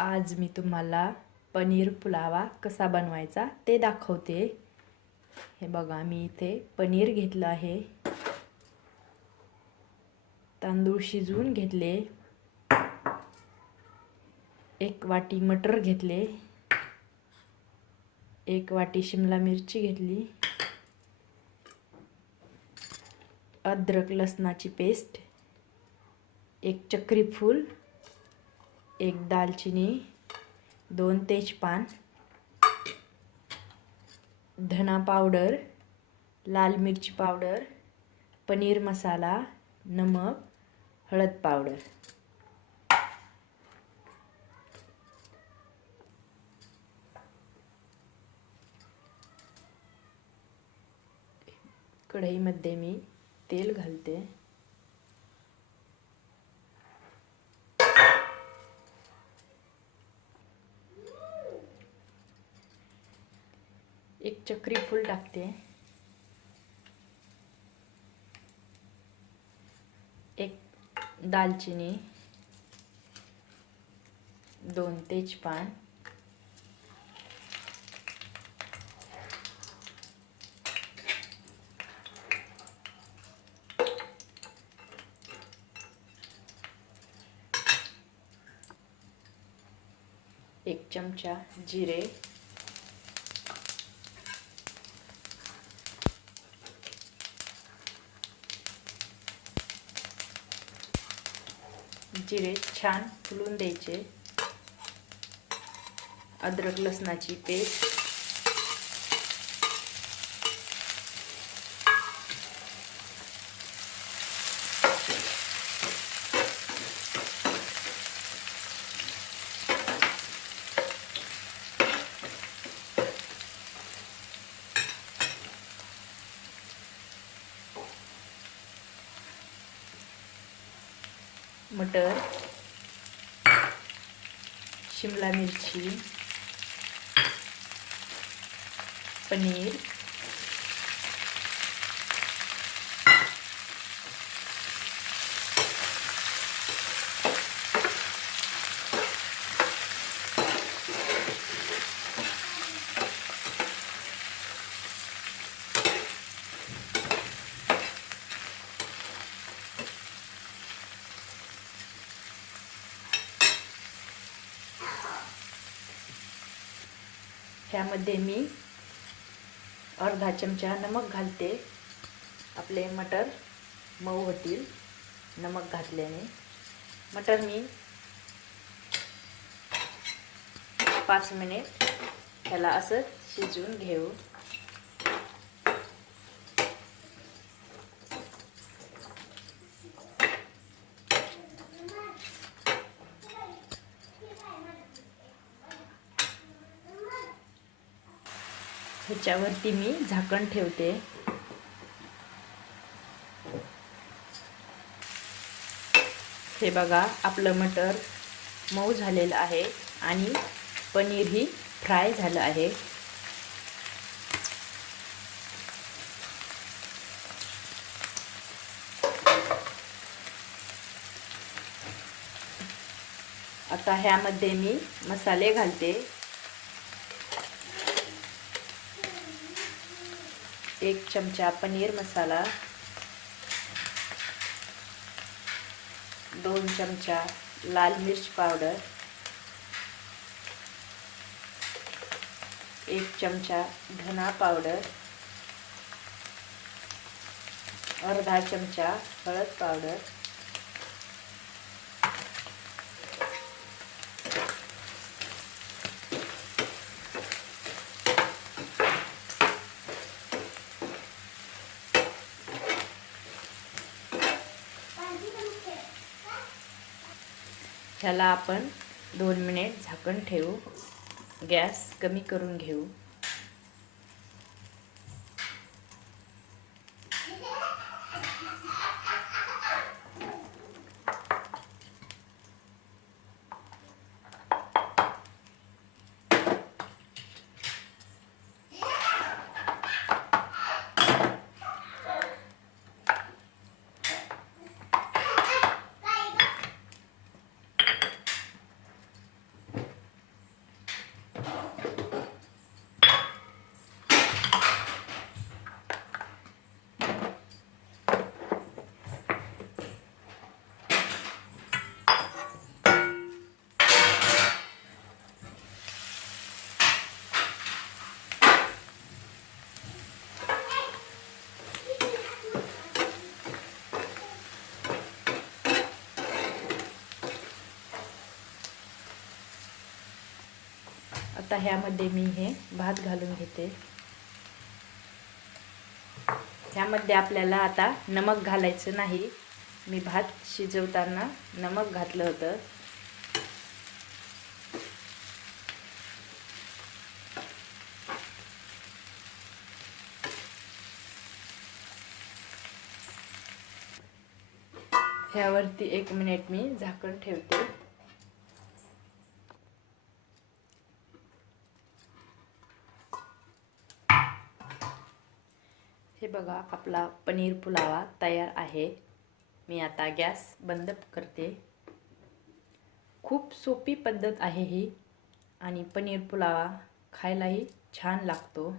आज मी तुम्हाला पनीर पुलावा कसा बनवायचा ते दाखवते. हे बघा मी इथे पनीर घेतलं आहे. तांदूळ शिजवून घेतले. एक वाटी मटर घेतले. एक वाटी शिमला मिरची घेतली. अद्रक लसणाची पेस्ट. एक चक्री फूल एक दालचिनी दोन तेजपान धना पावडर लाल मिरची पावडर पनीर मसाला नमक हळद पावडर. कढईमध्ये मी तेल घालते. एक चक्री फूल टाकते एक दालचिनी दोन तेजपान एक चमचा जिरे जिरे छान फुलून द्यायचे. अद्रक लसणाची पेस्ट. मटर शिमला मिरची पनीर ह्यामध्ये मी अर्धा चमचा नमक घालते. आपले मटर मऊ होतील. नमक घातल्याने मटर मी पाच मिनिट ह्याला असं शिजवून घेऊ. ह्याच्यावरती मी झाकण ठेवते. हे बघा आपलं मटर मऊ झालेलं आहे आणि पनीरही फ्राय झालं आहे. आता ह्यामध्ये मी मसाले घालते. एक चमचा पनीर मसाला दोन चमचा लाल मिर्च पावडर एक चमचा धना पावडर अर्धा चमचा हळद पावडर ह्याला आपण दोन मिनिट झाकण ठेवू. गॅस कमी करून घेऊ. आता ह्यामध्ये मी हे भात घालून घेते. ह्यामध्ये आपल्याला आता नमक घालायचं नाही. मी भात शिजवताना नमक घातलं होतं. ह्यावरती एक मिनिट मी झाकण ठेवते. हे बघा आपला पनीर पुलावा तयार आहे. मी आता गॅस बंद करते. खूप सोपी पद्धत आहे ही. आणि पनीर पुलावा खायलाही छान लागतो.